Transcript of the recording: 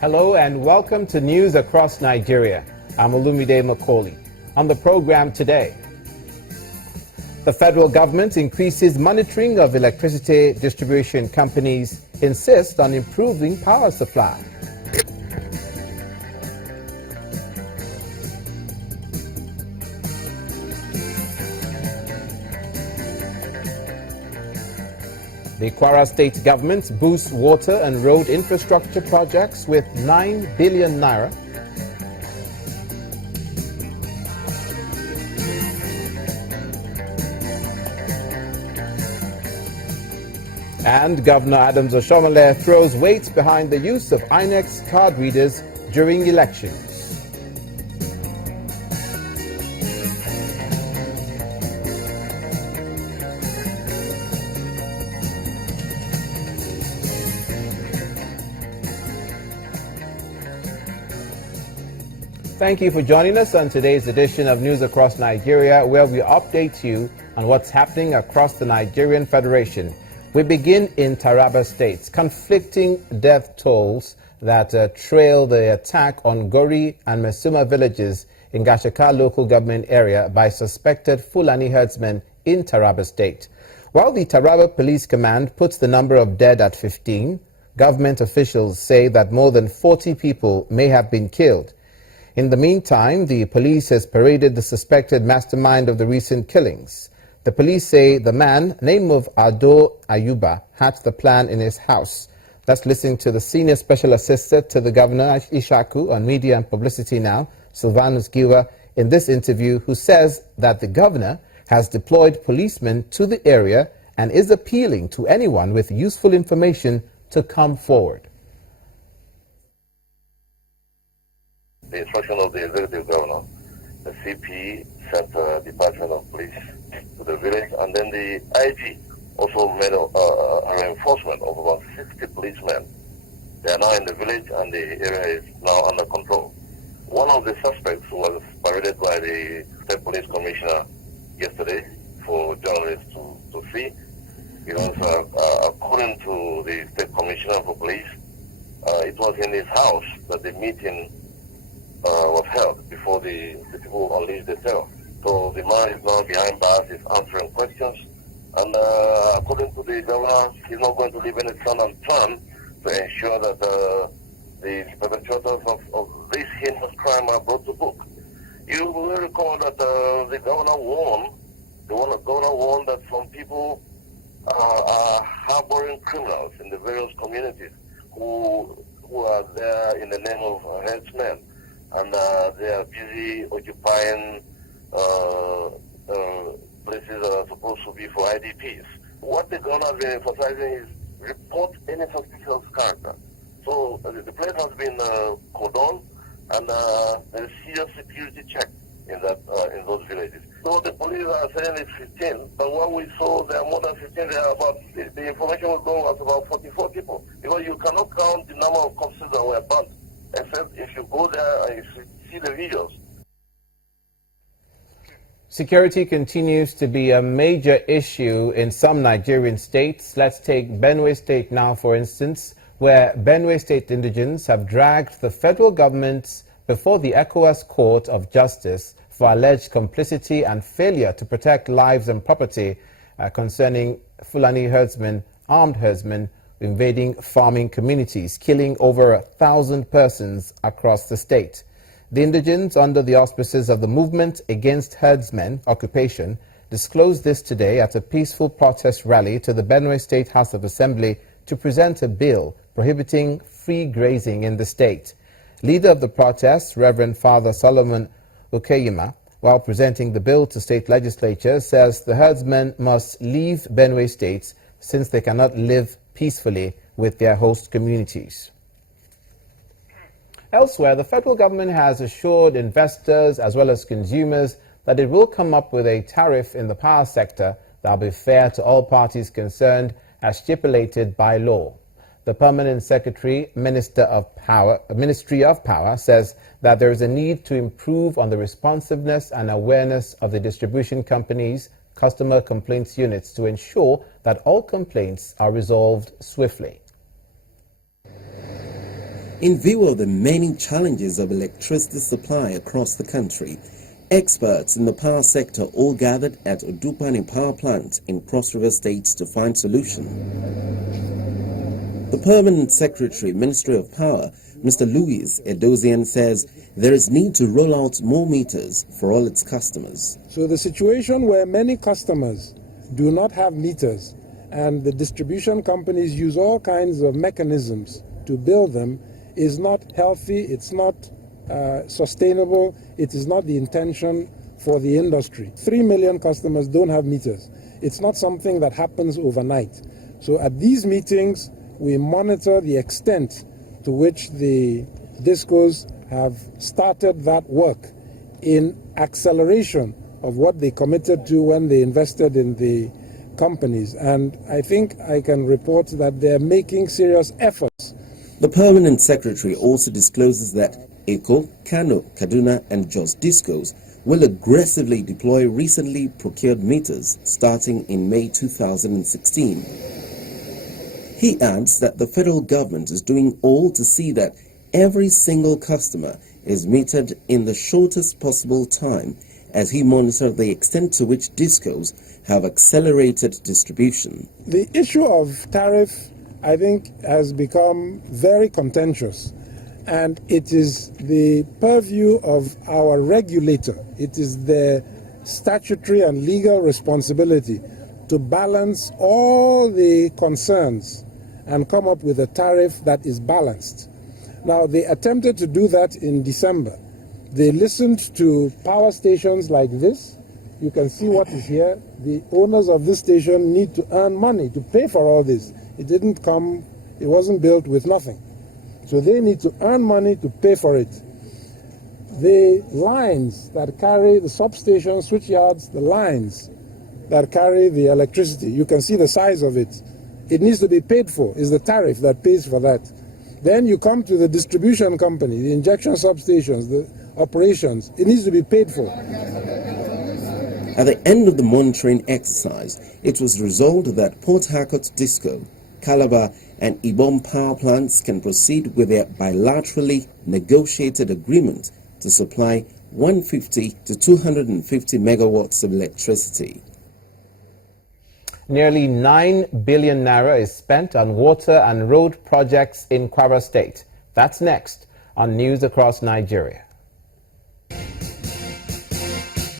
Hello and welcome to News Across Nigeria. I'm Olumide Macaulay. On the program today, the federal government increases monitoring of electricity distribution companies, insists on improving power supply. The Kwara State government boosts water and road infrastructure projects with 9 billion naira. And Governor Adams Oshomole throws weight behind the use of INEC's card readers during elections. Thank you for joining us on today's edition of News Across Nigeria, where we update you on what's happening across the Nigerian Federation. We begin in Taraba State. Conflicting death tolls that trail the attack on Gori and Mesuma villages in Gashaka local government area by suspected Fulani herdsmen in Taraba State. While the Taraba Police Command puts the number of dead at 15, government officials say that more than 40 people may have been killed. In the meantime, the police has paraded the suspected mastermind of the recent killings. The police say the man, name of Ado Ayuba, hatched the plan in his house. Let's listen to the senior special assistant to the governor, Ishaku, on media and publicity now, Sylvanus Giwa, in this interview, who says that the governor has deployed policemen to the area and is appealing to anyone with useful information to come forward. The instruction of the executive governor, the CP sent a department of police to the village, and then the IG also made a reinforcement of about 60 policemen. They are now in the village and the area is now under control. One of the suspects was paraded by the State Police Commissioner yesterday for journalists to see. Because according to the State Commissioner for Police, it was in his house that the meeting was held before the people unleashed themselves. So the man is now behind bars, is answering questions, and according to the governor, he's not going to leave any stone unturned to ensure that the perpetrators of this heinous crime are brought to book. You will recall that the governor warned that some people are harboring criminals in the various communities who are there in the name of headsmen. And they are busy occupying places that are supposed to be for IDPs. What the governor has been emphasizing is report any suspicious character. So the place has been cordoned, and there is serious security check in those villages. So the police are saying it's 15, but when we saw there are more than 15, there are about, the information was going was about 44 people. Because you cannot count the number of corpses that were burnt, except if you go there and you see the videos. Security continues to be a major issue in some Nigerian states. Let's take Benue State now, for instance, where Benue State indigents have dragged the federal government before the ECOWAS Court of Justice for alleged complicity and failure to protect lives and property concerning Fulani herdsmen, armed herdsmen, invading farming communities, killing over 1,000 persons across the state. The indigents, under the auspices of the Movement Against Herdsmen Occupation, disclosed this today at a peaceful protest rally to the Benue State House of Assembly to present a bill prohibiting free grazing in the state. Leader of the protest, Reverend Father Solomon Okeyima, while presenting the bill to state legislature, says the herdsmen must leave Benue State since they cannot live peacefully with their host communities. Elsewhere, the federal government has assured investors as well as consumers that it will come up with a tariff in the power sector that will be fair to all parties concerned as stipulated by law. The Permanent Secretary, Ministry of Power, says that there is a need to improve on the responsiveness and awareness of the distribution companies, customer complaints units to ensure that all complaints are resolved swiftly. In view of the many challenges of electricity supply across the country, experts in the power sector all gathered at Odupani Power Plant in Cross River State to find solution. The Permanent Secretary, Ministry of Power, Mr. Louis Edozian, says there is need to roll out more meters for all its customers. So the situation where many customers do not have meters and the distribution companies use all kinds of mechanisms to build them is not healthy, it's not sustainable, it is not the intention for the industry. 3 million customers don't have meters. It's not something that happens overnight. So at these meetings, we monitor the extent to which the DISCOs have started that work in acceleration of what they committed to when they invested in the companies. And I think I can report that they're making serious efforts. The Permanent Secretary also discloses that Eko, Kano, Kaduna and Jos DISCOs will aggressively deploy recently procured meters starting in May 2016. He adds that the federal government is doing all to see that every single customer is metered in the shortest possible time as he monitors the extent to which DISCOs have accelerated distribution. The issue of tariff, I think, has become very contentious, and it is the purview of our regulator. It is their statutory and legal responsibility to balance all the concerns and come up with a tariff that is balanced. Now, they attempted to do that in December. They listened to power stations like this. You can see what is here. The owners of this station need to earn money to pay for all this. It wasn't built with nothing. So they need to earn money to pay for it. The lines that carry the substations, switch yards, the lines that carry the electricity, you can see the size of it. It needs to be paid for. It's the tariff that pays for that. Then you come to the distribution company, the injection substations, the operations. It needs to be paid for. At the end of the monitoring exercise, it was resolved that Port Harcourt DISCO, Calabar and Ibom power plants can proceed with their bilaterally negotiated agreement to supply 150 to 250 megawatts of electricity. Nearly 9 billion naira is spent on water and road projects in Kwara State. That's next on News Across Nigeria.